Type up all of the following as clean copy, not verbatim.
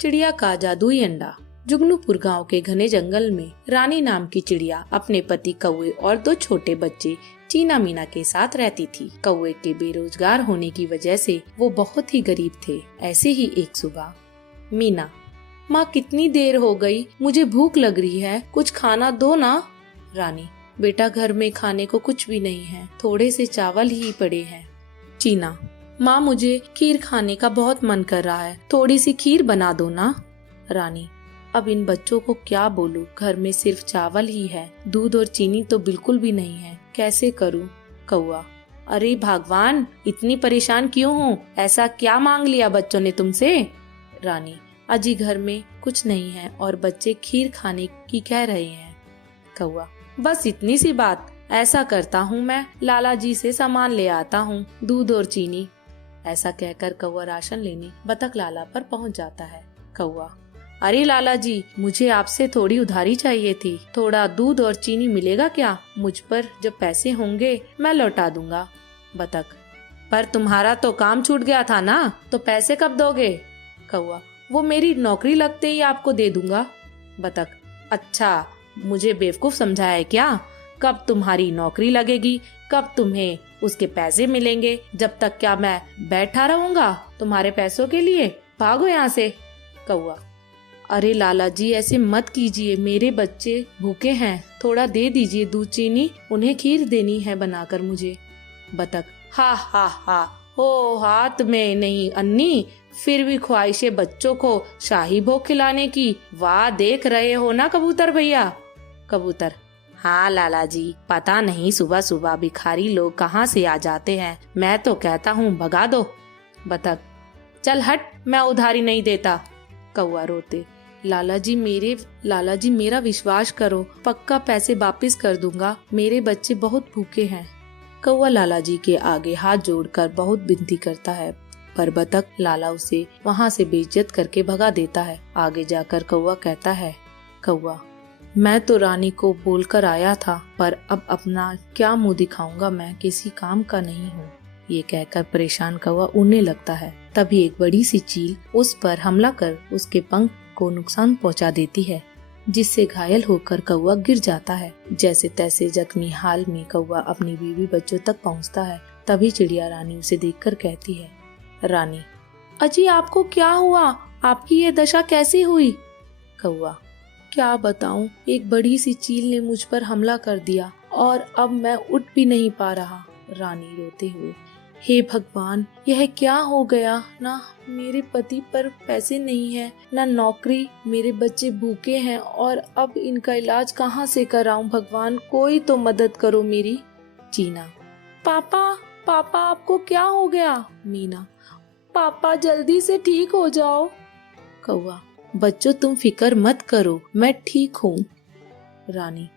चिड़िया का जादुई अंडा। जुगनूपुर गांव के घने जंगल में रानी नाम की चिड़िया अपने पति कौवे और 2 छोटे बच्चे चीना मीना के साथ रहती थी। कौवे के बेरोजगार होने की वजह से वो बहुत ही गरीब थे। ऐसे ही एक सुबह, मीना, माँ कितनी देर हो गई, मुझे भूख लग रही है, कुछ खाना दो ना। रानी, बेटा घर में खाने को कुछ भी नहीं है, थोड़े से चावल ही पड़े हैं। चीना, माँ मुझे खीर खाने का बहुत मन कर रहा है, थोड़ी सी खीर बना दो ना। रानी, अब इन बच्चों को क्या बोलूं, घर में सिर्फ चावल ही है, दूध और चीनी तो बिल्कुल भी नहीं है, कैसे करूं। कौआ, अरे भगवान, इतनी परेशान क्यों हो, ऐसा क्या मांग लिया बच्चों ने तुमसे। रानी, अजी घर में कुछ नहीं है और बच्चे खीर खाने की कह रहे हैं। कौआ, बस इतनी सी बात, ऐसा करता हूँ मैं लाला जी से सामान ले आता हूँ, दूध और चीनी। ऐसा कहकर कौआ राशन लेने बतख लाला पर पहुँच जाता है। कौआ, अरे लाला जी, मुझे आपसे थोड़ी उधारी चाहिए थी, थोड़ा दूध और चीनी मिलेगा क्या, मुझ पर जब पैसे होंगे मैं लौटा दूंगा। बतख, पर तुम्हारा तो काम छूट गया था ना, तो पैसे कब दोगे। कौआ, वो मेरी नौकरी लगते ही आपको दे दूंगा। बतख, अच्छा, मुझे बेवकूफ समझा है क्या, कब तुम्हारी नौकरी लगेगी, कब तुम्हें उसके पैसे मिलेंगे, जब तक क्या मैं बैठा रहूंगा तुम्हारे पैसों के लिए, भागो यहाँ से। कौआ, अरे लाला जी ऐसे मत कीजिए, मेरे बच्चे भूखे हैं, थोड़ा दे दीजिए दूध चीनी, उन्हें खीर देनी है बनाकर मुझे। बतख, हा हा हा, हो हाथ में नहीं अन्नी, फिर भी ख्वाहिशें बच्चों को शाही भोग खिलाने की, वाह देख रहे हो ना कबूतर भैया। कबूतर, हाँ लाला जी, पता नहीं सुबह सुबह भिखारी लोग कहाँ से आ जाते हैं, मैं तो कहता हूँ भगा दो। बतख, चल हट, मैं उधारी नहीं देता। कौआ रोते, लाला जी मेरा विश्वास करो, पक्का पैसे वापिस कर दूंगा, मेरे बच्चे बहुत भूखे हैं। कौआ लाला जी के आगे हाथ जोड़कर बहुत विनती करता है, पर बतख लाला उसे वहाँ से बेइज्जत करके भगा देता है। आगे जाकर कौआ कहता है, कौआ, मैं तो रानी को बोलकर आया था, पर अब अपना क्या मुंह दिखाऊंगा, मैं किसी काम का नहीं हूँ। ये कहकर परेशान कौआ उड़ने लगता है। तभी एक बड़ी सी चील उस पर हमला कर उसके पंख को नुकसान पहुंचा देती है, जिससे घायल होकर कौआ गिर जाता है। जैसे तैसे जख्मी हाल में कौआ अपनी बीवी बच्चों तक पहुंचता है। तभी चिड़िया रानी उसे देखकर कहती है, रानी, अजी आपको क्या हुआ, आपकी ये दशा कैसे हुई। कौआ, क्या बताऊं, एक बड़ी सी चील ने मुझ पर हमला कर दिया और अब मैं उठ भी नहीं पा रहा। रानी रोते हुए, हे भगवान, यह क्या हो गया, ना मेरे पति पर पैसे नहीं है, ना नौकरी, मेरे बच्चे भूखे हैं और अब इनका इलाज कहाँ से कराऊं, भगवान कोई तो मदद करो मेरी। चीना, पापा पापा आपको क्या हो गया। मीना, पापा जल्दी से ठीक हो जाओ। कौआ, बच्चों तुम फिक्र मत करो, मैं ठीक हूँ। रानी,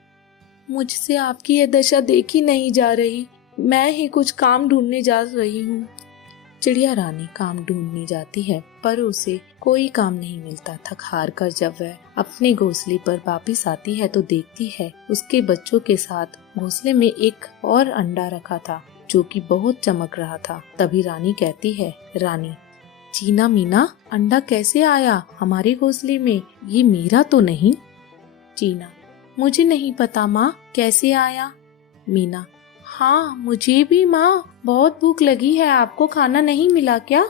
मुझसे आपकी ये दशा देखी नहीं जा रही, मैं ही कुछ काम ढूंढने जा रही हूँ। चिड़िया रानी काम ढूंढने जाती है, पर उसे कोई काम नहीं मिलता। थक हार कर जब वह अपने घोंसले पर वापिस आती है तो देखती है उसके बच्चों के साथ घोंसले में एक और अंडा रखा था, जो कि बहुत चमक रहा था। तभी रानी कहती है, रानी, चीना मीना, अंडा कैसे आया हमारे घोंसले में, ये मेरा तो नहीं। चीना, मुझे नहीं पता माँ, कैसे आया। मीना, हाँ मुझे भी माँ, बहुत भूख लगी है, आपको खाना नहीं मिला क्या।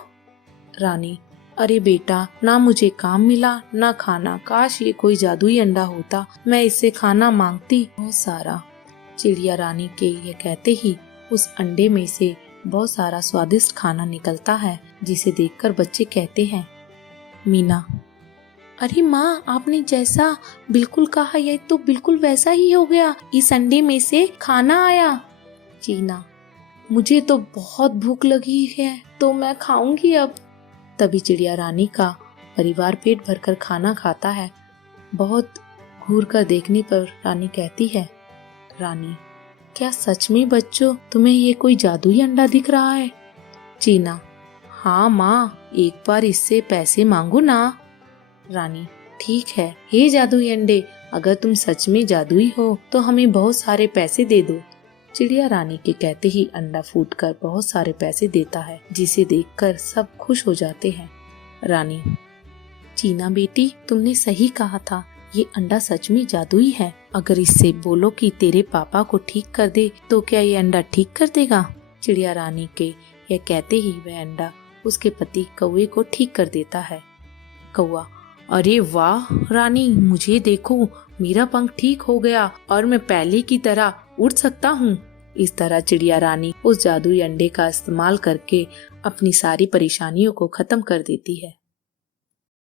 रानी, अरे बेटा, ना मुझे काम मिला ना खाना, काश ये कोई जादुई अंडा होता, मैं इससे खाना मांगती बहुत सारा। चिड़िया रानी के ये कहते ही उस अंडे में से बहुत सारा स्वादिष्ट खाना निकलता है, जिसे देखकर बच्चे कहते हैं, मीना, अरे माँ, आपने जैसा बिल्कुल कहा, यह तो बिल्कुल वैसा ही हो गया, इस अंडे में से खाना आया। चीना, मुझे तो बहुत भूख लगी है, तो मैं खाऊंगी अब। तभी चिड़िया रानी का परिवार पेट भरकर खाना खाता है। बहुत घूर कर देखने पर रानी कहती है, रानी, क्या सच में बच्चों तुम्हें ये कोई जादुई अंडा दिख रहा है। चीना, हाँ माँ, एक बार इससे पैसे मांगो ना। रानी, ठीक है, हे जादुई अंडे, अगर तुम सच में जादुई हो तो हमें बहुत सारे पैसे दे दो। चिड़िया रानी के कहते ही अंडा फूटकर बहुत सारे पैसे देता है, जिसे देखकर सब खुश हो जाते हैं। रानी, चीना बेटी, तुमने सही कहा था, ये अंडा सच में जादुई है। अगर इससे बोलो कि तेरे पापा को ठीक कर दे तो क्या ये अंडा ठीक कर देगा? चिड़िया रानी के यह कहते ही वह अंडा उसके पति कौवे को ठीक कर देता है। कौवा, अरे वाह रानी, मुझे देखो, मेरा पंख ठीक हो गया और मैं पहले की तरह उड़ सकता हूँ। इस तरह चिड़िया रानी उस जादुई अंडे का इस्तेमाल करके अपनी सारी परेशानियों को खत्म कर देती है।